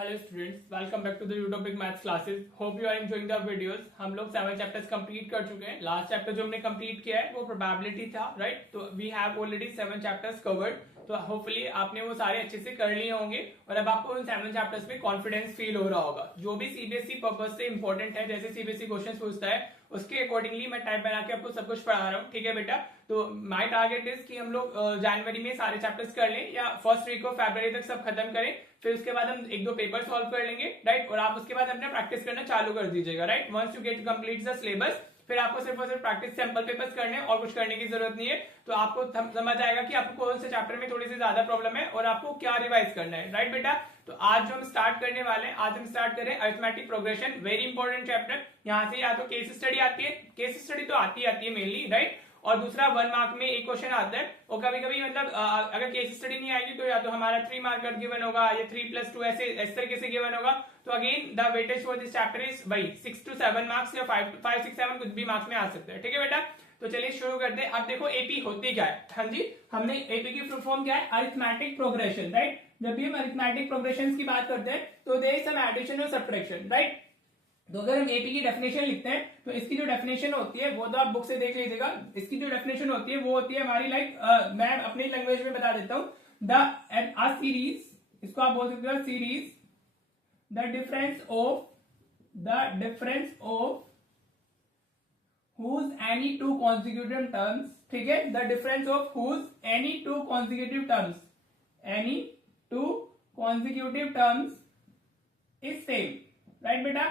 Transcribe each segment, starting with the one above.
Hello students, welcome back to the Utopic maths classes. Hope you are enjoying the videos. हम लोग 7 chapters complete कर चुके हैं। Last chapter जो हमने कंप्लीट किया है वो प्रोबेबिलिटी था, राइट? तो we have already 7 chapters covered. तो होपफुली आपने वो सारे अच्छे से कर लिए होंगे और अब आपको उन 7 चैप्टर्स में कॉन्फिडेंस फील हो रहा होगा। जो भी सीबीएसई पर्पज से इंपॉर्टेंट है, जैसे सीबीएसई क्वेश्चन पूछता है उसके अकॉर्डिंगली मैं टाइप बना के आपको सब कुछ पढ़ा रहा हूँ, ठीक है बेटा? तो माय टारगेट इज कि हम लोग जनवरी में सारे चैप्टर्स कर लें या फर्स्ट वीक ऑफ फरवरी तक सब खत्म करें। फिर उसके बाद हम एक दो पेपर सॉल्व कर लेंगे, राइट? और आप उसके बाद अपना प्रैक्टिस करना चालू कर दीजिएगा, right? Once you get complete the syllabus, फिर आपको सिर्फ और सिर्फ प्रैक्टिस सैंपल पेपर्स करने हैं और कुछ करने की जरूरत नहीं है। तो आपको समझ आएगा कि आपको कौन से चैप्टर में थोड़ी सी ज्यादा प्रॉब्लम है और आपको क्या रिवाइज करना है, राइट बेटा? तो आज जो हम स्टार्ट करने वाले हैं, आज हम स्टार्ट करें arithmetic progression, very important chapter. यहाँ से या तो केस स्टडी आती है, केस स्टडी तो आती है मेनली, राइट? और दूसरा 1 मार्क में एक क्वेश्चन आता है और कभी कभी मतलब अगर केस स्टडी नहीं आएगी तो या तो हमारा 3 मार्क का गिवन होगा या 3+2 ऐसे इस तरीके से गिवन होगा। तो again the weightage for this chapter is वही 6 to 7 मार्क्स या 5, 6, 7 कुछ भी मार्क्स में आ सकते हैं, ठीक है बेटा? तो चलिए शुरू करते हैं। अब देखो एपी होती क्या है। हाँ जी, हमने एपी की फुल फॉर्म क्या है? Arithmetic progression, right? जब भी हम अरिथमेटिक प्रोग्रेशन की बात करते हैं तो देयर इज सम एडिशन और सब्ट्रैक्शन, राइट? तो अगर हम एपी की डेफिनेशन लिखते हैं तो इसकी जो डेफिनेशन होती है वो तो आप बुक से देख लीजिएगा। इसकी जो डेफिनेशन होती है वो होती है हमारी मैं अपनी लैंग्वेज में बता देता हूँ। द सीरीज, इसको आप बोल सकते हो series, the difference of whose any two consecutive terms, ठीक है? The difference of whose any two consecutive terms is same, right बेटा?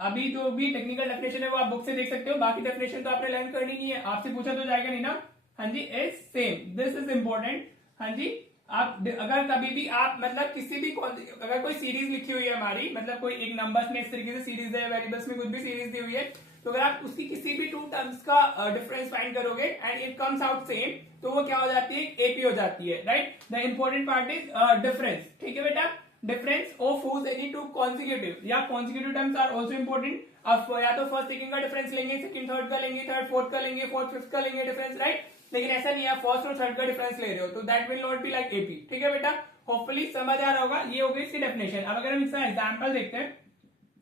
अभी जो भी टेक्निकल डेफिनेशन है वो आप बुक से देख सकते हो, बाकी डेफिनेशन तो आपने लर्न करनी नहीं है, आपसे पूछा तो जाएगा नहीं ना। हाँ जी, is same, this is important. हाँ जी, आप अगर कभी भी आप मतलब किसी भी अगर कोई सीरीज लिखी हुई है हमारी, मतलब कोई एक नंबर्स में इस तरीके से सीरीज है, वेरिएबल्स में कुछ भी सीरीज दी हुई है, तो अगर आप उसकी किसी भी 2 टर्म्स का डिफरेंस फाइंड करोगे and it comes out same, तो वो क्या हो जाती है? एपी हो जाती है, right? The important part is difference, ठीक है बेटा? Difference of whose any two consecutive या consecutive terms are also important. अब या तो फर्स्ट सेकंड का डिफरेंस लेंगे, सेकंड थर्ड का लेंगे, थर्ड फोर्थ का लेंगे, फोर्थ फिफ्थ का लेंगे डिफरेंस, राइट? लेकिन ऐसा नहीं है, फर्स्ट और थर्ड का डिफरेंस ले रहे हो तो that will not be like AP, ठीक है बेटा? होपफुली समझ आ रहा होगा। ये हो गई इसकी डेफिनेशन। अब अगर हम इसका एग्जांपल देखते हैं,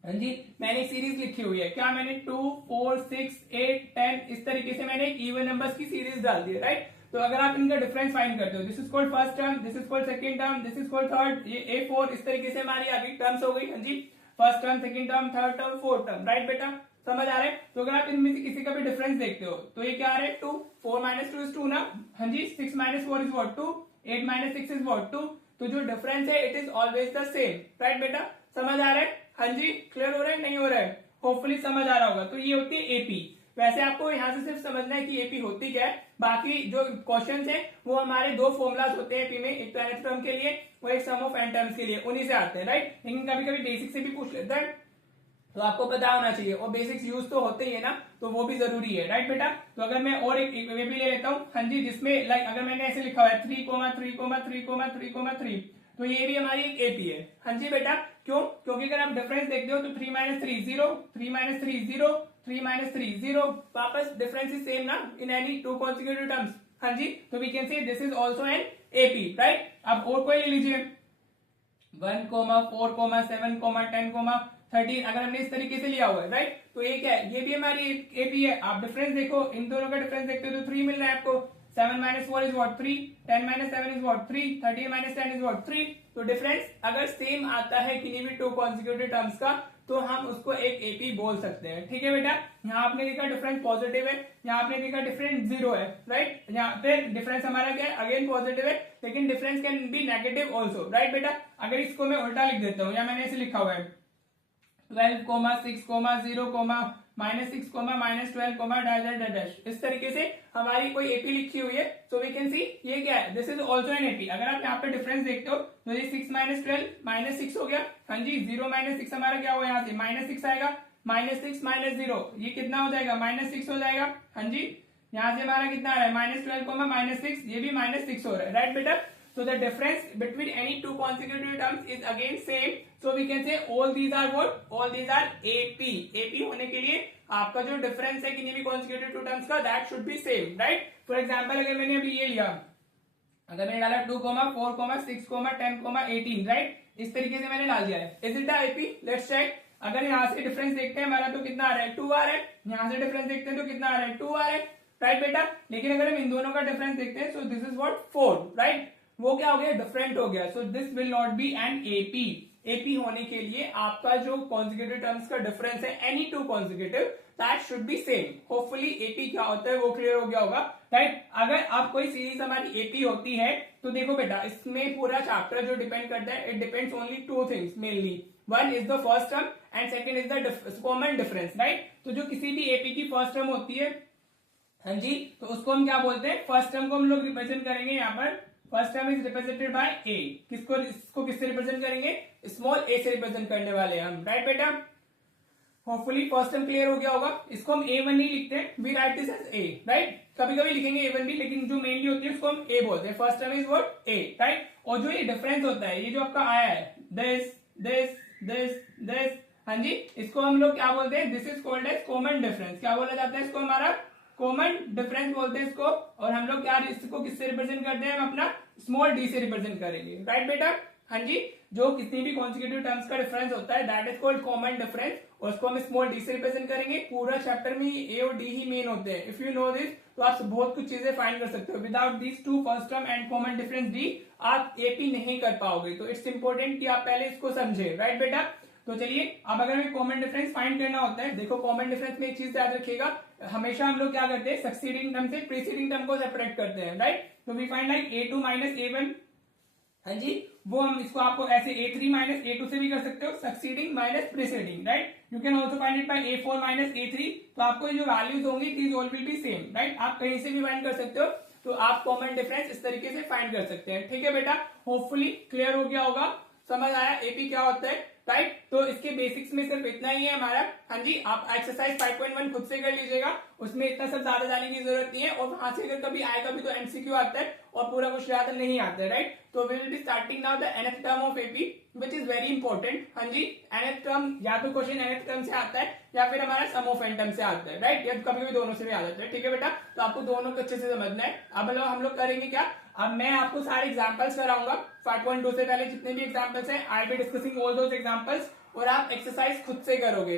हाँ जी, मैंने एक सीरीज लिखी हुई है, क्या मैंने 2, 4, 6, 8, 10 इस तरीके से मैंने एक इवन नंबर्स की सीरीज डाल दी है, राइट? तो अगर आप इनका डिफरेंस फाइंड करते हो, this is called first term, this is called second term, this is called third, ये A4 इस तरीके से हमारी आगे टर्म्स हो गई। हाँ जी, first term, second term, third term, fourth term, right बेटा? समझ आ रहा है? तो अगर आप इनमें से किसी का भी डिफरेंस देखते हो तो ये क्या आ रहा है? 2, 4 - 2 is 2 ना? हाँ जी, 6 - 4 is what? 2, 8 - 6 is what? 2। तो जो डिफरेंस है it is always the same, right बेटा? समझ आ रहा है? हाँ जी, क्लियर हो रहा है? नहीं हो रहा है? होपफुली समझ आ रहा होगा। तो ये होती है एपी। वैसे आपको यहाँ से सिर्फ समझना है कि एपी होती क्या है। बाकी जो क्वेश्चंस हैं वो हमारे 2 फॉर्मुलाज होते हैं एपी में, एक तो nth टर्म के लिए और एक सम ऑफ n टर्म्स के लिए, उन्हीं से आते हैं, राइट? लेकिन कभी कभी बेसिक से भी पूछ लेता है, तो आपको पता होना चाहिए। और बेसिक्स यूज तो होते ही है ना, तो वो भी जरूरी है, राइट बेटा? तो अगर मैं और एक वे भी ले लेता हूँ, हाँ जी, जिसमें लाइक अगर मैंने ऐसे लिखा हुआ है 3,3,3,3,3, तो ये भी हमारी एक एपी है। हाँ जी बेटा, क्यों? क्योंकि अगर आप डिफरेंस देखते हो तो 3 - 3 0, 3 - 3 0, 3 - 3 0, वापस डिफरेंस इज सेम ना इन एनी 2 consecutive टर्म्स। हाँ जी, तो we can say this is also an AP, right? अब और कोई ले लीजिए 1, 4, 7, 10, 13, अगर हमने इस तरीके से लिया हुआ है, राइट? तो ये क्या है? ये भी हमारी एपी है। आप डिफरेंस देखो, इन दोनों का डिफरेंस देखते हो तो 3 मिल रहा है आपको। 7 - 4 is what? 3, 10 - 7 is what? 3, 13 - 10 is what? 3। तो डिफरेंस अगर सेम आता है किन्हीं भी 2 consecutive टर्म्स का तो हम उसको एक एपी बोल सकते हैं, ठीक है बेटा? यहाँ आपने देखा डिफरेंस पॉजिटिव है, यहाँ आपने देखा डिफरेंस 0 है, राइट? यहाँ पे डिफरेंस हमारा क्या है? अगेन पॉजिटिव है, लेकिन difference can be negative also, right बेटा? अगर इसको मैं उल्टा लिख देता हूँ, या मैंने ऐसे लिखा हुआ है 12, 6, 0, -6, -12, डैश, इस तरीके से हमारी कोई एपी लिखी हुई है। सो वी कैन सी ये क्या है? This is also an AP. अगर आप यहाँ पे डिफरेंस देखते हो तो ये 6 - 12 -6 हो गया। हाँ जी, 0 - 6 हमारा क्या हुआ? यहाँ से -6 आएगा, -6 - 0 ये कितना हो जाएगा? -6 हो जाएगा। हाँ जी, यहाँ से हमारा कितना आ रहा है? -12, -6, ये भी -6 हो रहा है, राइट बेटा? So the difference between any 2 consecutive terms is again same. So we can say all these are what? All these are AP. AP होने के लिए आपका जो डिफरेंस है किन्हीं भी consecutive 2 terms का that should be same, right? For example अगर मैंने अभी ये लिया, अगर मैंने डाला 2, 4, 6, 10, 18, राइट? इस तरीके से मैंने डाल दिया है। Is it the AP? Let's check. अगर यहाँ से डिफरेंस देखते हैं हमारा तो कितना आ रहा है, 2 आ रहा है। यहाँ से डिफरेंस देखते हैं तो कितना आ रहा है, 2 आ रहा है, राइट बेटा। लेकिन अगर हम इन दोनों का डिफरेंस देखते हैं, so this is what 4, right. वो क्या हो गया, डिफरेंट हो गया। So this will not be an AP. AP होने के लिए आपका जो कॉन्जिक्यूटिव टर्म्स का डिफरेंस है, any two consecutive, that should be same. Hopefully AP क्या होता है वो क्लियर हो गया होगा, राइट। अगर आप कोई सीरीज हमारी एपी होती है तो देखो बेटा, इसमें पूरा चैप्टर जो डिपेंड करता है, it depends only 2 things mainly. One is the first term and second is the common difference, right. तो जो किसी भी एपी की फर्स्ट टर्म होती है, हाँ जी, तो उसको हम क्या बोलते हैं, फर्स्ट टर्म को हम लोग रिप्रेजेंट करेंगे यहाँ पर। First term is represented by A. इसको किससे रिप्रेजेंट करेंगे, स्मॉल ए से रिप्रेजेंट करने वाले हम, राइट बेटा। होपफुली फर्स्ट टर्म क्लियर हो गया होगा। इसको हम A1 नहीं लिखते हैं, we write this as A, right. कभी कभी लिखेंगे A1 भी, लेकिन जो मेनली होती है उसको हम A बोलते हैं। First term is what, A, right. और जो ये डिफरेंस होता है, ये जो आपका आया है, दिस दिस दिस दिस, हाँ जी, इसको हम लोग क्या बोलते हैं, this is called as common difference. क्या बोला जाता है इसको, हमारा कॉमन डिफरेंस बोलते हैं इसको। और हम लोग क्या इसको किससे रिप्रेजेंट करते हैं, हम अपना स्मॉल डी से रिप्रेजेंट करेंगे, राइट बेटा। हाँ जी, जो किसी भी कॉन्जिक्यूटिव टर्म्स का डिफरेंस होता है, that is called common difference, और उसको हम स्मॉल डी से रिप्रेजेंट करेंगे। पूरा चैप्टर में ए और डी ही मेन होते हैं। इफ यू नो दिस, तो आप बहुत कुछ चीजें फाइंड कर सकते हो। Without these two, first term and common difference D, आप एपी नहीं कर पाओगे। तो इट्स इंपॉर्टेंट कि आप पहले इसको समझे, राइट बेटा। तो चलिए, अब अगर हमें कॉमन डिफरेंस फाइंड करना होता है, देखो कॉमन डिफरेंस में एक चीज याद रखिएगा, हमेशा हम लोग क्या करते हैं, सक्सीडिंग टर्म से प्रीसीडिंग टर्म को सेपरेट करते हैं, राइट। तो we find like A2 minus A1, हाँ जी, वो हम इसको आपको ऐसे A3 माइनस A2 से भी कर सकते हो, succeeding minus preceding, right. You can also find it by A4 minus A3। तो आपको जो वैल्यूज होंगी, these all will be same, right. आप कहीं से भी फाइंड कर सकते हो। तो आप कॉमन डिफरेंस इस तरीके से फाइंड कर सकते हैं, ठीक है बेटा। होपफुली क्लियर हो गया होगा, समझ आया एपी क्या होता है, राइट। तो इसके बेसिक्स में सिर्फ इतना ही है हमारा, हाँ जी। आप एक्सरसाइज 5.1 खुद से कर लीजिएगा, उसमें इतना सब ज्यादा जाने की जरूरत नहीं है। और वहां से अगर कभी आएगा भी तो एमसीक्यू आता है और पूरा कुछ ज्यादा नहीं आता है, राइट। तो we will be starting now the nth term of AP, which is very important. हाँ जी, nth टर्म या तो क्वेश्चन nth टर्म से आता है या फिर हमारा सम ऑफ n टर्म से आता है, राइट। या कभी कभी दोनों से भी आ जाता है, ठीक है बेटा। तो आपको दोनों को अच्छे से समझना है। अब हम लोग करेंगे क्या, अब मैं आपको सारे एग्जांपल्स कराऊंगा 5.2 से पहले जितने भी एग्जांपल्स हैं, I be discussing all those examples, और आप एक्सरसाइज खुद से करोगे।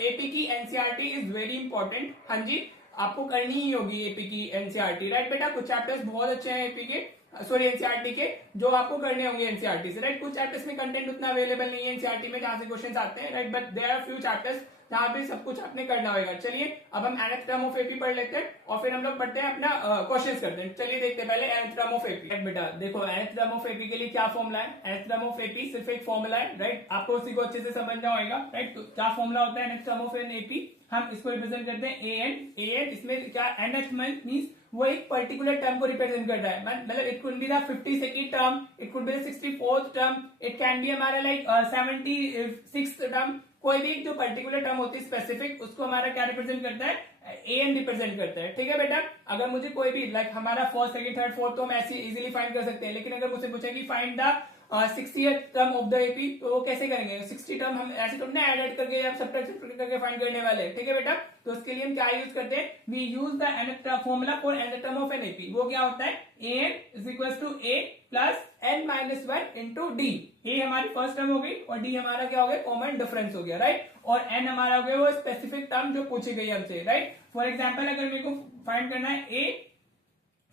एपी की एनसीईआरटी इज वेरी इंपॉर्टेंट, हाँ जी, आपको करनी ही होगी एपी की एनसीईआरटी, राइट बेटा। कुछ चैप्टर्स बहुत अच्छे हैं एपी के, सॉरी एनसीईआरटी के, जो आपको करने होंगे एनसीईआरटी से, राइट। कुछ चैप्टर्स में कंटेंट उतना अवेलेबल नहीं है एनसीईआरटी में जहां से क्वेश्चंस आते हैं, right, but there are few chapters जहां पे सब कुछ आपने करना होगा। चलिए, अब हम nth टर्म ऑफ एपी पढ़ लेते हैं और फिर हम लोग पढ़ते हैं अपना क्वेश्चंस करते हैं। चलिए देखते हैं पहले nth term of AP, right बेटा। देखो nth टर्म ऑफ एपी के लिए क्या फॉर्मूला है, nth टर्म ऑफ एपी सिर्फ एक फॉर्मूला है, राइट। आपको उसी को अच्छे से समझना होगा, राइट। तो क्या फॉर्मूला होता है nth term of an AP, हम इसको रिप्रेजेंट करते हैं an इसमें क्या nth मींस वो एक पर्टिकुलर टर्म को रिप्रेजेंट कर रहा है, मतलब it could be the 52nd term, it could be the 64th term, it can be हमारा लाइक 76th टर्म। कोई भी जो पर्टिकुलर टर्म होती है स्पेसिफिक, उसको हमारा क्या रिप्रेजेंट करता है, an रिप्रेजेंट करता है, ठीक है बेटा। अगर मुझे कोई भी लाइक हमारा फर्स्ट सेकंड थर्ड फोर्थ तो हम ऐसे इजीली फाइंड कर सकते हैं, लेकिन अगर मुझसे पूछे कि find the 60th term of the AP, तो वो कैसे करेंगे, 60 टर्म हम ऐसे तो ना ऐड करके या सब्ट्रैक्ट करके फाइंड करने वाले हैं, ठीक है बेटा। तो उसके लिए हम क्या यूज करते हैं, we use the nth formula for nth term of an AP. वो क्या होता है, an is equal to a plus n minus 1 into d. a हमारी फर्स्ट टर्म हो गई और d हमारा क्या हो गया, कॉमन डिफरेंस हो गया, राइट। और n हमारा हो गया वो स्पेसिफिक टर्म जो पूछी गई हमसे, राइट। फॉर एग्जाम्पल अगर मेरे को फाइंड करना है a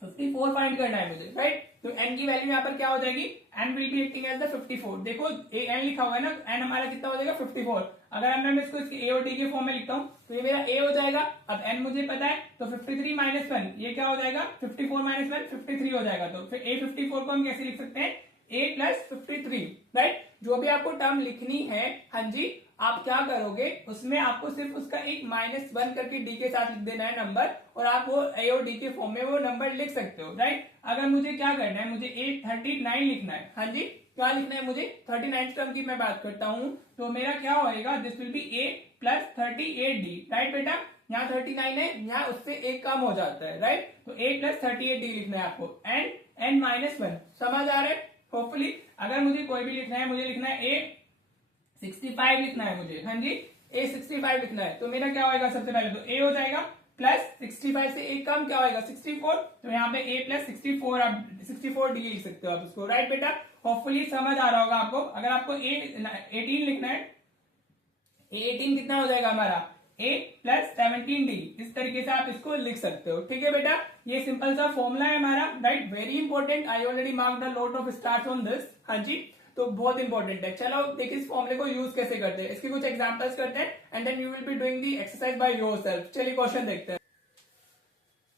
54 फाइंड करना है मुझे, राइट। तो n की वैल्यू यहाँ पर क्या हो जाएगी, n will be acting as the 54। देखो n लिखा हुआ है ना, n हमारा कितना हो जाएगा 54। अगर मैं इसको इसके a और d के फॉर्म में लिखता हूँ तो ये मेरा a हो जाएगा। अब n मुझे पता है, तो 53 माइनस 1 ये क्या हो जाएगा, 54 माइनस 1 53 हो जाएगा। तो फिर a 54 को हम कैसे लिख सकते हैं, a प्लस 53, राइट। जो भी आपको टर्म लिखनी है, हाँ जी, आप क्या करोगे, उसमें आपको सिर्फ उसका एक -1 करके डी के साथ लिख देना है नंबर, और आप वो ए और डी के फॉर्म में वो नंबर लिख सकते हो, राइट। अगर मुझे क्या करना है, मुझे ए 39 लिखना है, हाँ जी, क्या लिखना है मुझे, 39 टर्म की मैं बात करता हूं, तो मेरा क्या होएगा, this will be A plus 38 D, right बेटा। यहाँ 39 है, यहाँ उससे एक कम हो जाता है, राइट। तो a प्लस 38 डी लिखना है आपको, एंड n माइनस 1, समझ आ रहा है होपफुली। अगर मुझे कोई भी लिखना है, मुझे लिखना है a 65 लिखना है मुझे, हाँ जी, a 65 लिखना है, तो मेरा क्या होगा, सबसे पहले तो a हो जाएगा प्लस 65 से एक कम क्या होगा 64, तो यहाँ पे a प्लस 64 आप 64d लिख सकते हो आप इसको, राइट बेटा। होपफुली समझ आ रहा होगा आपको। अगर आपको 18 लिखना है, a18 कितना हो जाएगा हमारा a प्लस 17d, इस तरीके से आप इसको लिख सकते हो, ठीक है बेटा। ये सिंपल सा फॉर्मूला है हमारा, right, very important. I already marked a lot of stars on this, हाँ जी, तो बहुत इंपॉर्टेंट है। चलो देखिए इस फॉर्मूले को यूज कैसे करते हैं, इसके कुछ एग्जांपल्स करते हैं and then you will be doing the exercise by yourself. चलिए क्वेश्चन देखते हैं।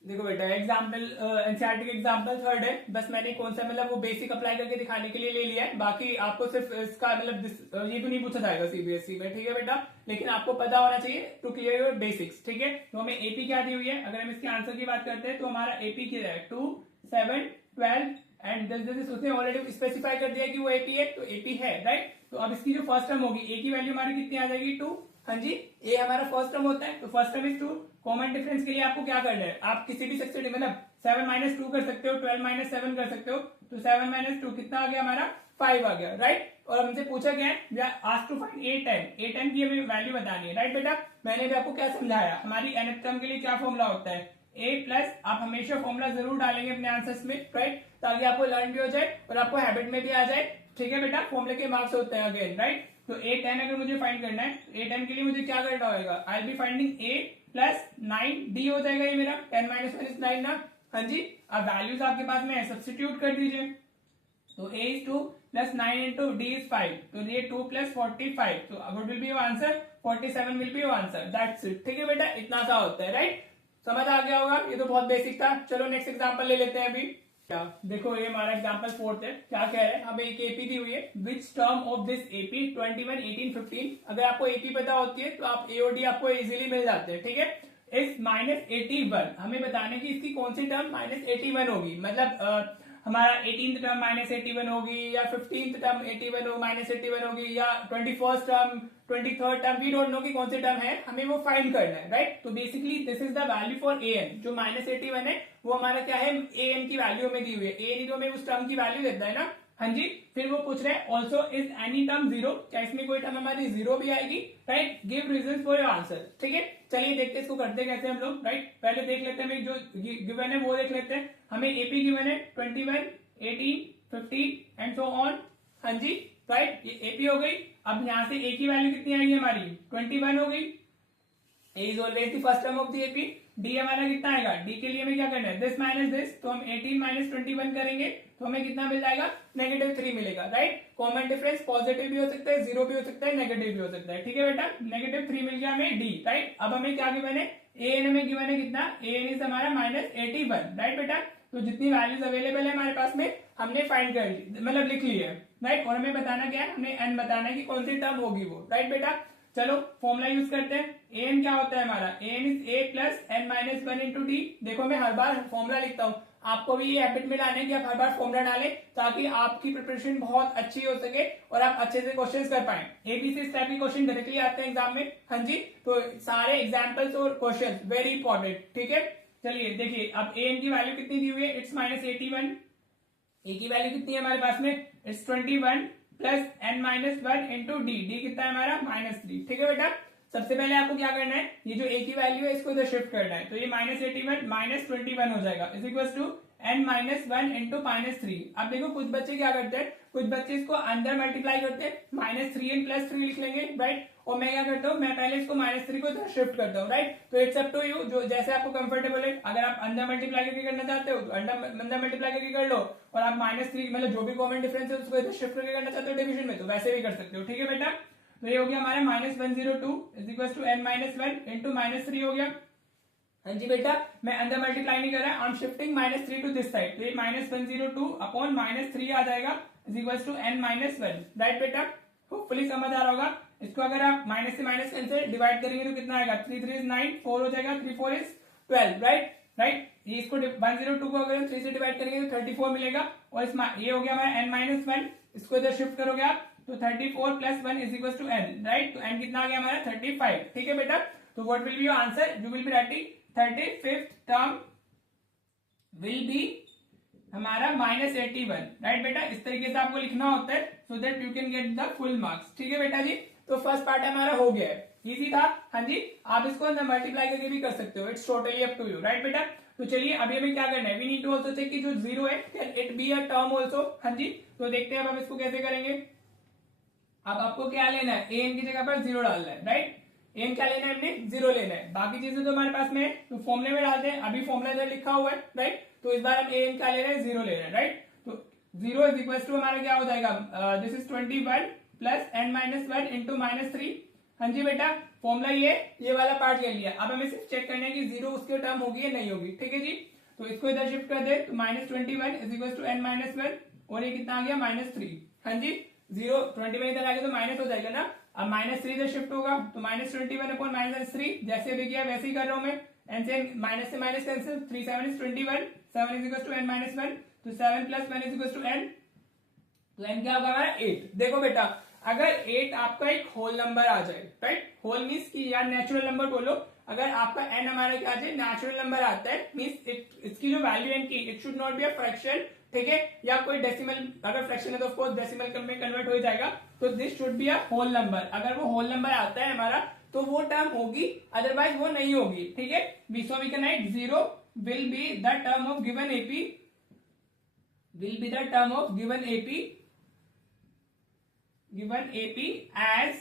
देखो बेटा एग्जाम्पल एनसीईआरटी के एग्जाम्पल थर्ड है, बस मैंने कौन सा मतलब वो बेसिक अप्लाई करके दिखाने के लिए ले लिया है, बाकी आपको सिर्फ इसका मतलब ये भी नहीं पूछा जाएगा सीबीएसई में, ठीक है बेटा, लेकिन आपको पता होना चाहिए टू क्लियर योर बेसिक्स, ठीक है। तो हमें एपी क्या दी हुई है, अगर हम इसके आंसर की बात करते हैं तो हमारा एपी क्या है 2, 7, 12 एंड दिस उसने ऑलरेडी स्पेसिफाई कर दिया कि वो एपी है, तो एपी है, राइट। तो अब इसकी जो फर्स्ट टर्म होगी, ए की वैल्यू हमारी कितनी आ जाएगी 2, हाँ जी, ए हमारा फर्स्ट टर्म होता है, तो first term is 2। Common difference के लिए आपको क्या करना है, आप किसी भी सक्सेसिव मतलब 7 माइनस 2 कर सकते हो, 12 माइनस 7 कर सकते हो, तो 7 माइनस 2 कितना आ गया हमारा 5 आ गया, राइट। और हमसे पूछा गया है आस्क्ड टू फाइंड a10 की हमें वैल्यू बतानी है, राइट बेटा। मैंने भी आपको क्या समझाया, हमारी nth टर्म के लिए क्या फॉर्मूला होता है a प्लस, आप हमेशा फॉर्मूला जरूर डालेंगे अपने आंसर्स में, राइट, ताकि आपको लर्न भी हो जाए और आपको हैबिट में भी आ जाए, ठीक है बेटा। फॉर्मूले के मार्क्स होते हैं अगेन, राइट। तो a10 अगर मुझे फाइंड करना है, a10 के लिए मुझे क्या करना होगा, I be finding a plus 9d हो जाएगा ये मेरा, 10 माइनस 1 इज 9 ना, हाँ जी। अब वैल्यूज आपके पास में है, सब्स्टिट्यूट कर दीजिए, तो a is 2 plus 9 into d is 5, तो ये 2 प्लस 45, तो what will be your answer 47 will be your answer, that's it, ठीक है बेटा, इतना सा होता है, राइट। समझ आ गया होगा, ये तो बहुत बेसिक था। चलो नेक्स्ट एग्जांपल ले लेते हैं अभी। क्या देखो ये हमारा एग्जांपल फोर्थ है, क्या कह रहे हैं, हमें एक एपी दी हुई है, which term of this AP 21, 18, 15, अगर आपको एपी पता होती है तो आप एओडी आपको इजीली मिल जाते हैं, ठीक है। इस -81 हमें बताने की इसकी कौन सी टर्म -81 होगी, मतलब हमारा 18th टर्म -81 होगी या 15th टर्म 81 -81 होगी या 21st term 23rd term, we don't know कि कौन सी टर्म है, हमें वो फाइंड करना है, राइट। तो basically this is the value for an, जो -81 है वो हमारा क्या है, an की वैल्यू हमें दी हुई है, an तो हमें उस टर्म की वैल्यू देता है ना, हाँ जी। फिर वो पूछ रहे हैं ऑल्सो इज एनी टर्म 0, क्या इसमें कोई टर्म हमारी 0 भी आएगी, right, give reason for your answer, ठीक है। चलिए देखते हैं इसको करते कैसे हम लोग, राइट। पहले देख लेते हैं जो गिवन है वो देख लेते हैं। हमें एपी गिवन है 21, 18, 15 एंड सो ऑन, हाँ जी, राइट, ये एपी हो गई। अब यहां से ए की वैल्यू कितनी आएगी हमारी 21 हो गई, A is always the first term of the AP. D हमारा कितना आएगा, डी के लिए हमें क्या करना है, दिस माइनस दिस, तो हम 18 माइनस 21 करेंगे तो हमें कितना मिल जाएगा, -3 मिलेगा, राइट। कॉमन डिफरेंस पॉजिटिव भी हो सकता है, 0 भी हो सकता है, नेगेटिव भी हो सकता है, ठीक है बेटा। -3 मिल गया हमें डी, राइट। अब हमें क्या गिवन है, एन हमें गिवन है कितना, एन इज हमारा -81, राइट बेटा। तो जितनी वैल्यूज अवेलेबल है हमारे पास में हमने फाइंड कर ली, मतलब लिख ली है, राइट। और हमें बताना क्या है, हमने एन बताना है कि कौन सी टर्म होगी वो, राइट बेटा। चलो फॉर्मूला यूज करते हैं। एन क्या होता है हमारा, n is a plus n minus 1 into d. देखो मैं हर बार फॉर्मूला लिखता हूँ, आपको भी ये हैबिट में लाने की आप हर बार फॉर्मूला डालें ताकि आपकी प्रिपरेशन बहुत अच्छी हो सके और आप अच्छे से क्वेश्चंस कर पाए। एबीसी इस टाइप के क्वेश्चन डायरेक्टली आते हैं एग्जाम में, हाँ जी। तो सारे एग्जाम्पल्स और क्वेश्चन वेरी इंपॉर्टेंट, ठीक है। चलिए देखिए अब एन की वैल्यू कितनी दी हुई है, इट्स -81। ए की वैल्यू कितनी है हमारे पास में, it's 21 plus n minus 1 into d, d कितना है हमारा -3, ठीक है बेटा। सबसे पहले आपको क्या करना है, ये जो ए की वैल्यू है इसको इधर शिफ्ट करना है, तो ये -81 -21 हो जाएगा, is equal to n minus 1 into -3। अब देखो कुछ बच्चे क्या करते हैं, कुछ बच्चे इसको अंदर मल्टीप्लाई करते हैं, -3 प्लस 3 लिख लेंगे, राइट। और मैं क्या करता हूँ, मैं पहले इसको -3 को इधर शिफ्ट करता हूँ, राइट। तो इट्स अप टू यू, जो जैसे आपको कंफर्टेबल है। अगर आप अंदर मल्टीप्लाई करके करना चाहते हो तो अंदर मल्टीप्लाई करके कर लो, और आप -3 मतलब जो भी कॉमन डिफरेंस है उसको इधर शिफ्ट करके करना चाहते हो डिवीजन में, तो वैसे भी कर सकते हो, ठीक है बेटा। तो ये हो गया हमारा -102 is equal to n minus 1 into -3 हो गया, हाँ जी बेटा। मैं अंदर मल्टीप्लाई नहीं कर रहा, I am shifting -3 to this side, तो ये -102 अपॉन -3 आ जाएगा is equal to n minus 1, right बेटा। होपफुली समझ आ रहा होगा। इसको अगर आप माइनस से माइनस कैंसिल डिवाइड करेंगे तो कितना आएगा, 3 3 इज 9, 4 हो जाएगा, 3 4 इज 12, राइट। ये इसको 102 को अगर 3 से डिवाइड करेंगे तो 34 मिलेगा, और ये हो गया हमारा n माइनस 1, इसको इधर शिफ्ट करोगे आप तो 34 plus 1 is equal to n, right. तो n कितना आ गया हमारा 35, ठीक है बेटा। तो what will be your answer, you will be writing 35th term will be हमारा -81, राइट बेटा। इस तरीके से आपको लिखना होता है so that you can get the full marks, ठीक है बेटा जी। तो फर्स्ट पार्ट हमारा हो गया है, इजी था। हाँ जी, आप इसको अंदर मल्टीप्लाई करके भी कर सकते हो, it's totally up to you, right बेटा। तो चलिए अभी हमें क्या करना है, we need to also check कि जो जीरो है can it be a term also. हाँ जी, तो देखते हैं अब हम इसको कैसे करेंगे। अब आपको क्या लेना है, ए एन की जगह पर जीरो डालना है, राइट। एन क्या लेना है, हमने जीरो लेना है। बाकी चीजें तो हमारे पास में है, तो फॉर्मूले में डालते हैं। अभी फॉर्मूला इधर लिखा हुआ है, राइट। तो इस बार हम ए एन क्या ले रहे हैं, जीरो ले रहे हैं, राइट। तो जीरो इज इक्वल टू हमारा क्या हो जाएगा, this is 21 plus n minus one into -3। हाँ जी बेटा, फॉर्मूला ये वाला पार्ट ले लिया। अब हमें सिर्फ चेक करना है कि जीरो उसके टर्म होगी या नहीं होगी, ठीक है जी। तो इसको इधर शिफ्ट कर दे, तो -21 is equal to n minus one, और ये कितना आ गया -3। हाँ जी, 21 इधर आ गया तो माइनस हो जाएगा ना। अब -3 इधर शिफ्ट होगा, तो -21 अपॉन -3, जैसे अभी किया वैसे ही कर रहा हूं मैं। एन से minus cancel, 3 7 is 21, 7 is equal to n minus one, तो 7 plus 1 is equal to n, तो n क्या होगा हमारा 8। देखो बेटा, अगर 8 आपका एक होल नंबर आ जाए, राइट, होल मीन्स की या नेचुरल नंबर बोलो, अगर आपका n हमारा क्या आ जाए, नेचुरल नंबर आता है, मीन्स इसकी जो वैल्यू n की, it should not be a fraction, ठीक है, या कोई डेसिमल, अगर फ्रैक्शन है तो ऑफकोर्स डेसिमल में कन्वर्ट हो जाएगा। तो this should be a whole number. अगर वो होल नंबर आता है हमारा तो वो टर्म होगी, अदरवाइज वो नहीं होगी, ठीक है। So we can write zero will be the term of given AP, will be the term of given AP as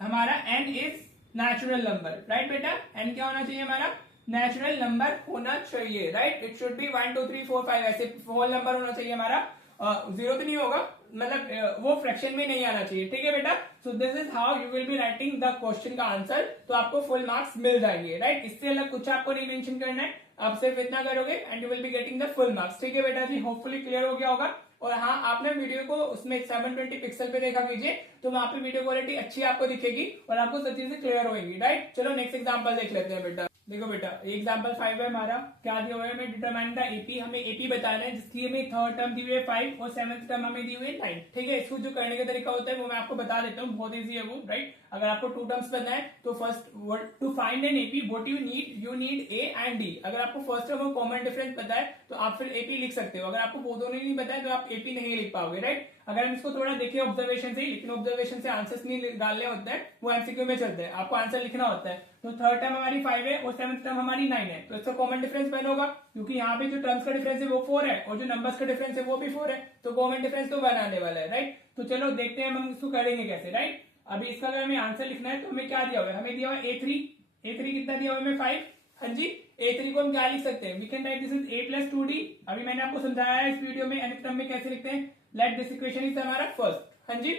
हमारा n इज नेचुरल नंबर, राइट बेटा। n क्या होना चाहिए हमारा, नेचुरल नंबर होना चाहिए, राइट। इट शुड बी 1 2 3 4 5 ऐसे होल नंबर होना चाहिए हमारा। जीरो तो नहीं होगा, मतलब वो फ्रैक्शन में नहीं आना चाहिए, ठीक है बेटा। So this is how you will be writing the question का आंसर, तो आपको फुल मार्क्स मिल जाएंगे, राइट। इससे अलग कुछ आपको नहीं मेंशन करना है, आप सिर्फ इतना करोगे and you will be getting the full marks, ठीक है बेटा जी। होपफुली क्लियर हो गया होगा। और हाँ, आपने वीडियो को उसमें 720 पिक्सल पे देखा कीजिए, तो वहां पे वीडियो क्वालिटी अच्छी आपको दिखेगी और आपको सब चीजें क्लियर होगी, राइट। चलो नेक्स्ट एग्जांपल देख लेते हैं बेटा। देखो बेटा, एग्जांपल 5 है हमारा, क्या दिया हुआ है, हमें डिटरमाइन द एपी, हमें एपी बताना है जिसकी हमें थर्ड टर्म दी हुई है 5 और सेवंथ टर्म हमें दी हुई है 9, ठीक है। इसको जो करने का तरीका होता है वो मैं आपको बता देता हूँ, बहुत इजी है वो, राइट। अगर आपको टू टर्म्स पता है तो first to find an AP what you need a and d. अगर आपको फर्स्ट टर्म और कॉमन डिफरेंस पता है तो आप फिर एपी लिख सकते हो। अगर आपको वो दोनों नहीं पता है तो आप एपी नहीं लिख पाओगे, राइट। अगर हम इसको थोड़ा देखिए ऑब्जर्वेशन से ही, लेकिन ऑब्जर्वेशन से आंसर्स नहीं डालने होते हैं, वो एमसीक्यू में चलते हैं, आपको आंसर लिखना होता है। तो थर्ड टर्म हमारी 5 है और सेवंथ टर्म हमारी 9 है, तो इसका कॉमन डिफरेंस 1 होगा, क्योंकि यहाँ पे जो टर्म्स का डिफरेंस है वो 4 है और जो नंबर्स का डिफरेंस है वो भी 4 है, तो कॉमन डिफरेंस तो 1 आने वाला है, राइट। तो चलो देखते हैं हम इसको करेंगे कैसे, राइट। अभी इसका अगर हमें आंसर लिखना है तो हमें क्या दिया हुआ है, हमें दिया हुआ है A3 कितना दिया हुआ है हमें 5। हाँ जी, A3 को हम क्या लिख सकते हैं, we can write this is A plus 2D। अभी मैंने आपको समझाया है इस वीडियो में nth टर्म में कैसे लिखते हैं। लेट दिस इक्वेशन इज हमारा फर्स्ट। हाँ जी,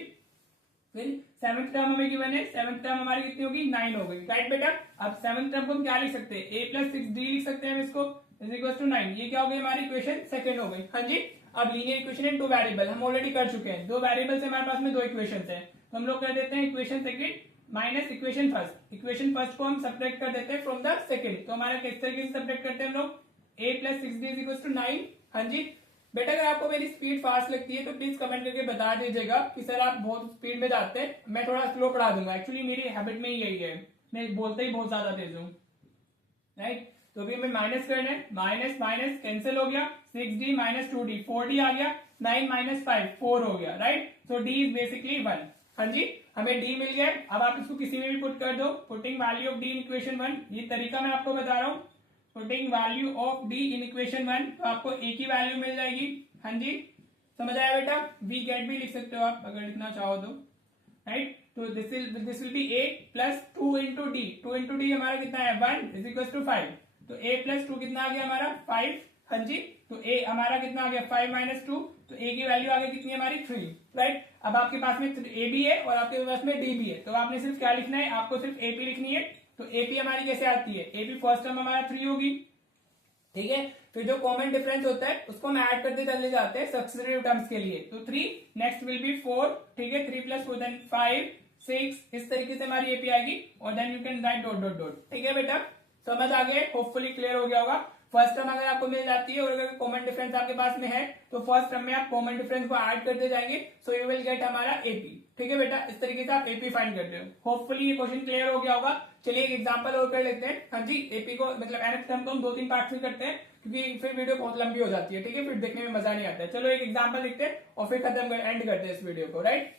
फिर सेवंथ टर्म हमें गिवन है, सेवंथ टर्म हमारी कितनी होगी, 9 हो गई, राइट बेटा। अब सेवंथ टर्म को हम क्या लिख सकते हैं, A प्लस 6D लिख सकते हैं हम इसको, इज इक्वल टू 9। ये क्या हो गई हमारी इक्वेशन सेकंड हो गई। हाँ जी, अब linear equation in two variable हम ऑलरेडी कर चुके हैं, दो वेरिएबल से हमारे पास में दो इक्वेशन है, तो हम लोग कर देते हैं equation second minus equation first. Equation first को हम सब्ट्रैक्ट कर देते हैं फ्रॉम द सेकंड, तो हमारा किस तरीके से सब्ट्रैक्ट करते हैं हम लोग, A plus 6D is equal to 9। हाँ जी बेटा, अगर आपको मेरी स्पीड फास्ट लगती है तो प्लीज कमेंट करके बता दीजिएगा कि सर आप बहुत स्पीड में जाते हैं, मैं थोड़ा स्लो पढ़ा दूंगा। एक्चुअली मेरी हैबिट में ही यही है, मैं बोलते ही बहुत ज्यादा तेज हूँ, राइट। तो अभी हमें माइनस करना है, माइनस माइनस कैंसिल हो गया, 6D माइनस 2D 4D आ गया, 9 माइनस 5 4 हो गया, right. So D is basically 1। हाँ जी, हमें D मिल गया। अब आप इसको किसी में भी पुट कर दो, putting value of D in equation 1, ये तरीका मैं आपको बता रहा हूँ। Putting value of D in equation 1, तो आपको A की वैल्यू मिल जाएगी। हाँ जी, समझ आया बेटा, वी गेट भी लिख सकते हो आप अगर लिखना चाहो तो, राइट। तो this will be A plus 2 into D, 2 into D हमारा कितना है 1 इज इक्वल टू 5, तो A प्लस 2 कितना आ गया हमारा 5। हाँ जी, तो A हमारा कितना आ गया 5 माइनस 2, तो A की वैल्यू आ गई कितनी हमारी 3, राइट। अब आपके पास में A भी है और आपके पास में D भी है, तो आपने सिर्फ क्या लिखना है, आपको सिर्फ AP लिखनी है। तो AP हमारी कैसे आती है, AP फर्स्ट टर्म हमारा 3 होगी, ठीक है। फिर जो कॉमन डिफरेंस होता है उसको हम ऐड करते चले जाते हैं सक्सेसिव टर्म्स के लिए, तो 3 नेक्स्ट विल बी 4, ठीक है, 3 प्लस 4 देन 5 6, इस तरीके से हमारी एपी आएगी और then you can write dot dot dot, ठीक है बेटा। समझ आ गए, होपफुली क्लियर हो गया होगा। फर्स्ट टर्म अगर आपको मिल जाती है और अगर कॉमन डिफरेंस आपके पास में है तो फर्स्ट टर्म में आप कॉमन डिफरेंस को ऐड करते जाएंगे, सो यू विल गेट हमारा एपी, ठीक है बेटा। इस तरीके से आप एपी फाइंड करते हो। होपफुली ये क्वेश्चन क्लियर हो गया होगा। चलिए एक एग्जांपल और कर लेते हैं। हाँ जी, एपी को मतलब nth टर्म को हम 2-3 पार्ट में करते हैं क्योंकि फिर वीडियो बहुत लंबी हो जाती है, ठीक है, फिर देखने में मजा नहीं आता है। चलो एक एग्जांपल लिखते हैं और फिर खत्म एंड करते हैं इस वीडियो को, राइट।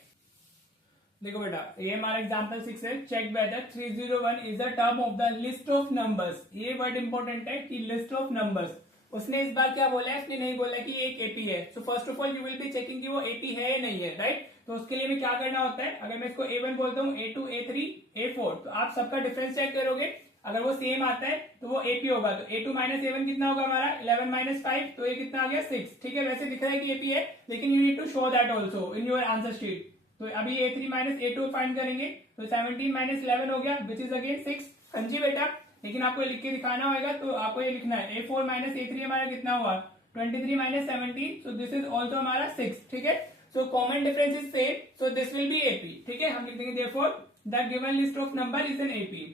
देखो बेटा, ये हमारा एग्जांपल 6 है। Check whether 301 is a term of the list of numbers. ये वर्ड इंपॉर्टेंट है कि लिस्ट ऑफ नंबर्स। उसने इस बार क्या बोला है, इसने नहीं बोला कि एक एपी है। So first of all you will be checking कि वो एपी है या नहीं है, राइट। तो उसके लिए भी क्या करना होता है, अगर मैं इसको A1 बोलता हूँ, A2, A3, A4, तो आप सबका डिफरेंस चेक करोगे। अगर वो सेम आता है तो वो एपी होगा। तो A2 माइनस A1 कितना होगा हमारा, 11 माइनस 5, तो ये कितना आ गया 6। ठीक है, वैसे दिख रहा है कि एपी है, लेकिन you need to show that also in your answer sheet. तो अभी A3 माइनस A2 फाइंड करेंगे, तो 17 माइनस 11 हो गया, विच इज अगेन 6। हाँ जी बेटा, लेकिन आपको लिख के दिखाना होगा, तो आपको ये लिखना है A4 माइनस A3 हमारा कितना हुआ, 23 minus 17, so this is also हमारा 6। ठीक है, so common difference is same, so this will be AP. ठीक है, हम लिख देंगे therefore the given list of number is an AP.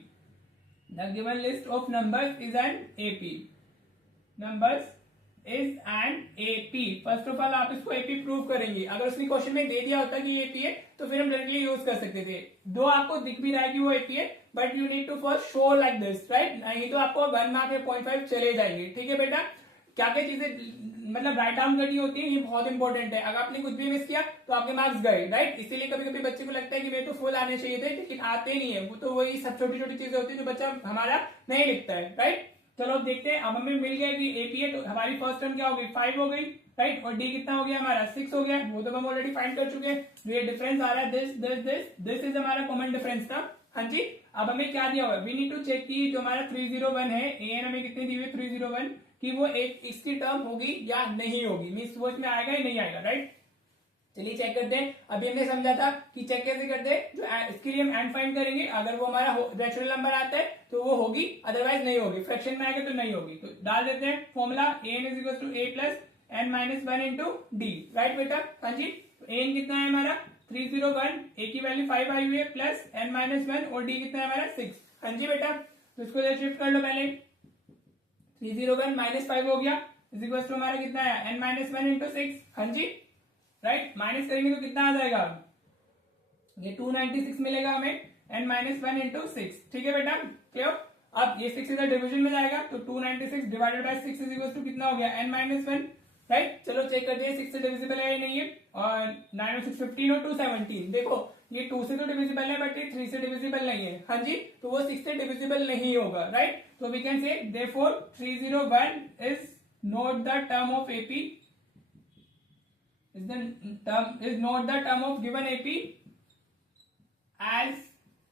The given list of numbers is an AP. Numbers is an AP. First of all आप इसको AP prove करेंगे। अगर उसने क्वेश्चन में दे दिया होता कि ये एपी है, तो फिर हम डायरेक्टली यूज कर सकते थे। दो आपको दिख भी रहा है कि वो एपी है, but you need to first show like this, right. नहीं तो आपको 1 मार्क या 0.5 चले जाएंगे। ठीक है बेटा, क्या क्या चीजें मतलब राइट डाउन करनी होती है, ये बहुत इंपॉर्टेंट है। अगर आपने कुछ भी मिस किया तो आपके मार्क्स गए, राइट। इसीलिए कभी कभी बच्चे को लगता है कि मेरे तो फुल आने चाहिए थे, लेकिन आते नहीं है। वो तो वही सब छोटी छोटी चीजें होती है जो बच्चा हमारा नहीं लिखता है, राइट। चलो अब देखते हैं। अब हमें मिल गया कि एपी है, तो हमारी फर्स्ट टर्म क्या हो गई, 5 हो गई, राइट। और डी कितना हो गया हमारा, 6 हो गया। वो तो हम ऑलरेडी फाइंड कर चुके हैं। ये डिफरेंस आ रहा है, this this this this is हमारा कॉमन डिफरेंस था। हाँ जी, अब हमें क्या दिया हुआ है, वी नीड टू चेक की जो हमारा 301 है, एन हमें कितनी दी हुई 301, कि वो एक इसकी टर्म होगी या नहीं होगी, मीन्स वो इसमें आएगा या नहीं आएगा, राइट। चलिए चेक करते हैं। अभी हमने समझा था कि चेक कैसे करते हैं, जो इसके लिए हम एंड फाइंड करेंगे। अगर वो हमारा नेचुरल नंबर आता है तो वो होगी, अदरवाइज नहीं होगी। फ्रैक्शन में आएगा तो नहीं होगी। तो डाल देते हैं formula, n is equal to a plus n minus 1 into d, right बेटा। हाँ जी, एन कितना है हमारा 301, ए की वैल्यू 5 आई हुई है, प्लस एन माइनस 1, और डी कितना है हमारा 6। हाँ जी बेटा, तो इसको शिफ्ट कर लो पहले। 301 माइनस 5 हो गया, इज इक्वल टू हमारा कितना है, एन माइनस 1 इंटू 6। हाँ जी, राइट। माइनस करेंगे तो कितना आ जाएगा, ये 296 मिलेगा हमें, एन माइनस 1 इंटू 6। ठीक है बेटा, क्लियर। अब ये 6 इधर डिविजन में जाएगा, तो 296 divided by 6 is equal to कितना हो गया, एन माइनस 1, राइट। चलो चेक करते हैं 6 से डिविजिबल है या नहीं है। और 9 और 6 15 और 2 17। देखो ये 2 से तो डिविजिबल है, बट ये 3 से डिविजिबल नहीं है। हाँ जी, तो वो 6 से डिविजिबल नहीं होगा, राइट। तो we can say therefore 301 is not the term of AP, is not the term of given AP, as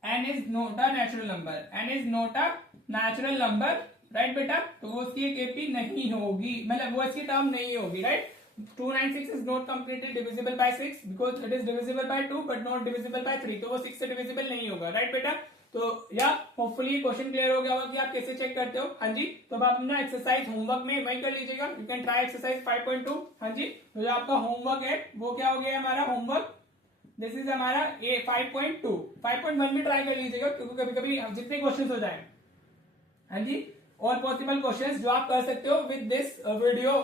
n is not a natural number, n is not a natural number, right बेटा। तो वो उसकी एक AP नहीं होगी, मतलब वो इसकी टर्म नहीं होगी, right. 296 is not completely divisible by 6 because it is divisible by 2 but not divisible by 3, तो वो 6 से divisible नहीं होगा, राइट बेटा। तो या होपफुली क्वेश्चन क्लियर हो गया होगा कि आप कैसे चेक करते हो। हाँ जी, तो अब आप अपना एक्सरसाइज होमवर्क में वही कर लीजिएगा। You can try exercise 5.2। हाँ जी, तो जो आपका होमवर्क है वो क्या हो गया हमारा होमवर्क, दिस इज हमारा ए 5.2। 5.1 में ट्राई कर लीजिएगा, क्योंकि कभी कभी जितने क्वेश्चन हो जाए, हाँ जी, और पॉसिबल क्वेश्चंस जो आप कर सकते हो विद दिस वीडियो,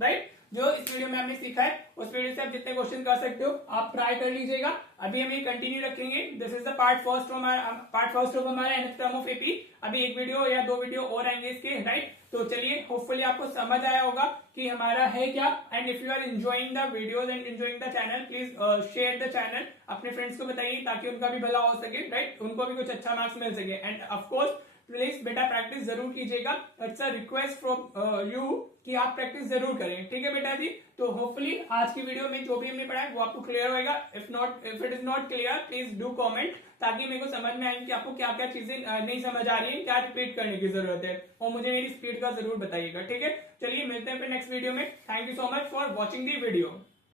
राइट। जो इस वीडियो में हमने सीखा है उस वीडियो से आप जितने क्वेश्चन कर सकते हो आप ट्राई कर लीजिएगा। अभी हम ये कंटिन्यू रखेंगे। This is the part first of हमारा nth टर्म ऑफ एपी। अभी एक वीडियो या 2 वीडियो और आएंगे इसके, राइट। तो चलिए, होपफुली आपको समझ आया होगा कि हमारा है क्या। And if you are enjoying the videos and enjoying the channel, please share the channel, अपने फ्रेंड्स को बताइए ताकि उनका भी भला हो सके, राइट, उनको भी कुछ अच्छा मार्क्स मिल सके। एंड ऑफकोर्स प्लीज बेटा प्रैक्टिस जरूर कीजिएगा। It's a request from you कि आप प्रैक्टिस जरूर करें, ठीक है बेटा जी। तो होपफुली आज की वीडियो में जो भी हमने पढ़ा है वो आपको क्लियर होगा। If it is not clear please do comment, ताकि मेरे को समझ में आए कि आपको क्या क्या चीजें नहीं समझ आ रही है, क्या रिपीट करने की जरूरत है, और मुझे मेरी स्पीड का जरूर बताइएगा, ठीक है। चलिए मिलते हैं फिर नेक्स्ट वीडियो में। Thank you so much for watching the video.